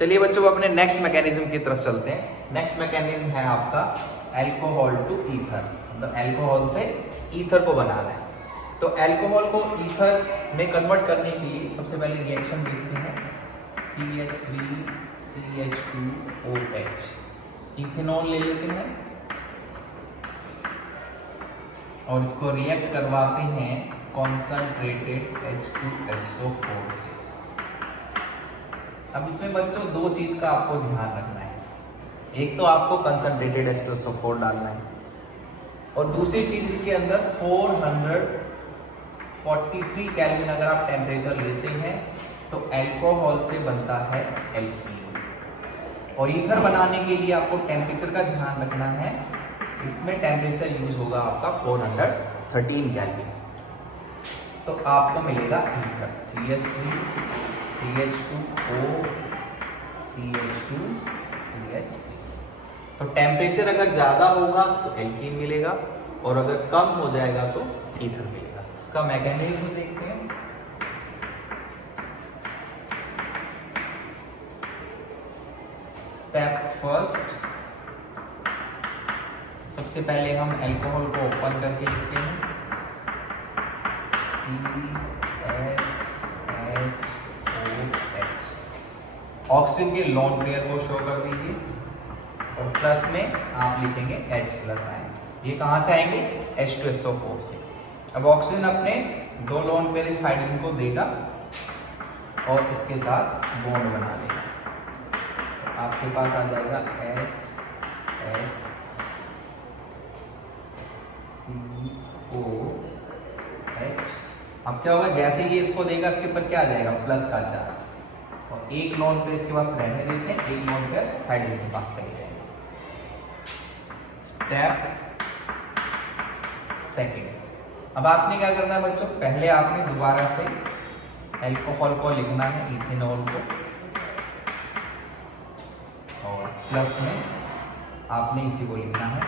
चलिए बच्चों अपने नेक्स्ट मैकेनिज्म की तरफ चलते हैं। नेक्स्ट मैकेनिज्म है आपका अल्कोहल टू ईथर, मतलब अल्कोहल से ईथर को बनाना है। तो अल्कोहल को ईथर में कन्वर्ट करने के लिए सबसे पहले रिएक्शन देखते हैं CH3CH2OH। इथेनॉल ले लेते हैं और इसको रिएक्ट करवाते हैं कॉन्सनट्रेटेड H2SO4 से। अब इसमें बच्चों दो चीज का आपको ध्यान रखना है, एक तो आपको कंसंट्रेटेड H2SO4 डालना है और दूसरी चीज इसके अंदर 443 केल्विन अगर आप टेम्परेचर लेते हैं तो अल्कोहल से बनता है एल्कीन। और ईथर बनाने के लिए आपको टेम्परेचर का ध्यान रखना है, इसमें टेम्परेचर यूज होगा आपका 413 केल्विन। तो आपको मिलेगा ईथर CH3CH2O CH2CH3। तो टेम्परेचर अगर ज्यादा होगा तो एल्कीन मिलेगा और अगर कम हो जाएगा तो ईथर मिलेगा। इसका मैकेनिज्म देखते हैं। स्टेप फर्स्ट, सबसे पहले हम अल्कोहल को ओपन करके लिखते हैं CHHOH। ऑक्सीजन के लोन पेयर को शो कर दीजिए और प्लस में आप लिखेंगे H प्लस आएंगे। ये कहाँ से आएंगे? H2SO4 से। अब ऑक्सीजन अपने दो लोन पेयर इस हाइड्रोजन को देगा और इसके साथ बॉन्ड बना लेगा। तो आपके पास आ जाएगा HHCOH। अब क्या होगा, जैसे ये इसको देगा इसके ऊपर क्या आ जाएगा? प्लस का चार्ज। और एक लोन पेयर इसके पास रहने देते हैं, एक लोन पेयर हाइड्रोजन के पास चले जाएंगे। स्टेप सेकंड, अब आपने क्या करना है बच्चों, पहले आपने दोबारा से अल्कोहल को लिखना है, इथेनॉल को, और प्लस में आपने इसी को लिखना है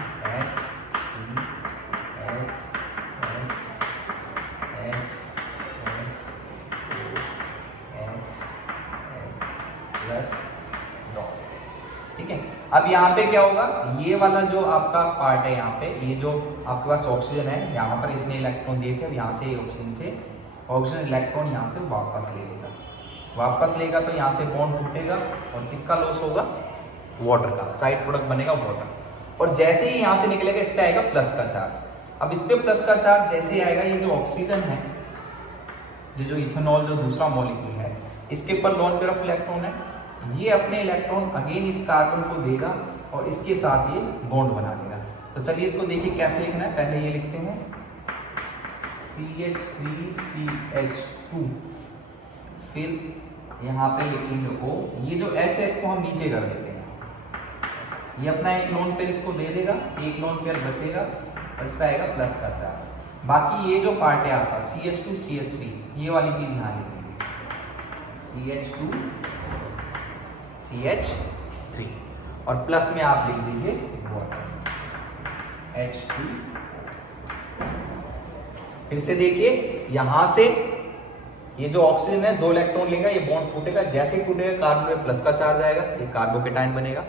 ठीक है। अब यहाँ पे क्या होगा, ये वाला जो आपका पार्ट है, यहाँ पे ये जो आपके पास ऑक्सीजन है, यहाँ पर इसने इलेक्ट्रॉन दिए थे, यहाँ से ऑक्सीजन इलेक्ट्रॉन यहाँ से वापस ले लेगा। वापस लेगा तो यहाँ से बॉन्ड टूटेगा और किसका लॉस होगा? वाटर का। साइड प्रोडक्ट बनेगा वाटर। और जैसे ही यहाँ से निकलेगा इस पे आएगा प्लस का चार्ज। अब इस पे प्लस का चार्ज जैसे ही आएगा, ये जो ऑक्सीजन है, ये जो इथेनॉल जो दूसरा मॉलिक्यूल है, इसके ऊपर लोन पेयर ऑफ इलेक्ट्रॉन है, ये अपने इलेक्ट्रॉन अगेन इस कार्बन को देगा और इसके साथ ये बॉन्ड बना देगा। तो चलिए इसको देखिए कैसे लिखना है। पहले ये लिखते हैं CH3CH2, फिर यहाँ पे लिखेंगे O। ये जो H है इसको हम नीचे कर देते हैं, ये अपना एक लोन पेयर इसको दे देगा, एक लोन पेयर बचेगा और इसका आएगा प्लस का चार्ज। बाकी ये जो पार्ट है आपका CH2CH3, ये वाली चीज ध्यान रखिए, CH2CH3 और प्लस में आप लिख दीजिए वाटर H2। फिर से देखिए, यहां से ये जो ऑक्सीजन है 2 इलेक्ट्रॉन लेगा, ये बॉन्ड टूटेगा, जैसे ही टूटेगा कार्बन में प्लस का चार्ज आएगा, ये कार्बोकेटाइन बनेगा।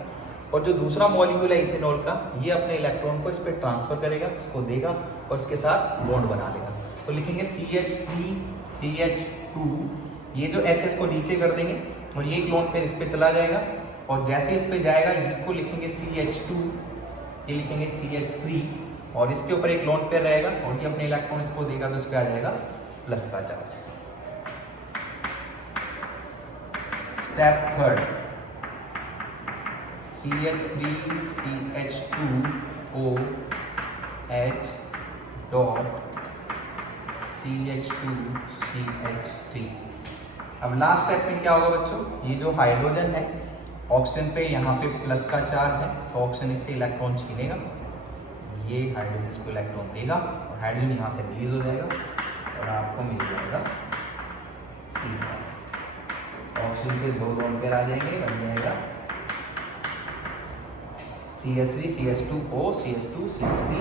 और जो दूसरा मॉलिक्यूल है इथेनॉल का, ये अपने इलेक्ट्रॉन को इस पर ट्रांसफर करेगा, इसको देगा और इसके साथ बॉन्ड बना लेगा। तो लिखेंगे CH3CH2, ये जो H इसको नीचे कर देंगे और ये एक लोन पेयर इस पे चला जाएगा और जैसे इस पे जाएगा इसको लिखेंगे CH2, ये लिखेंगे CH3 और इसके ऊपर एक लोन पेयर रहेगा और ये अपने इलेक्ट्रॉन इसको देगा तो इस पे आ जाएगा प्लस का charge. Step third, CH3CH2OH dot CH2CH3। अब लास्ट स्टेप में क्या होगा बच्चों, ये जो हाइड्रोजन है ऑक्सीजन पे यहाँ पे प्लस का चार्ज है, तो ऑक्सीजन इससे इलेक्ट्रॉन छीनेगा, ये हाइड्रोजन इसको इलेक्ट्रॉन देगा और हाइड्रोजन यहाँ से रिलीज हो जाएगा और आपको मिल जाएगा ईथर। ऑक्सीजन के 2 लोन पेयर आ जाएंगे, बन जाएगा CH3CH2O CH2CH3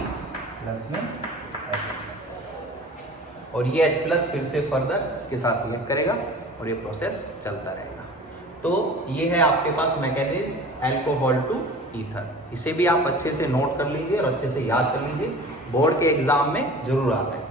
प्लस में H प्लस, और ये H प्लस फिर से फर्दर इसके साथ रिएक्ट करेगा और ये प्रोसेस चलता रहेगा। तो ये है आपके पास मैकेनिज्म अल्कोहल टू ईथर। इसे भी आप अच्छे से नोट कर लीजिए और अच्छे से याद कर लीजिए, बोर्ड के एग्जाम में जरूर आता है।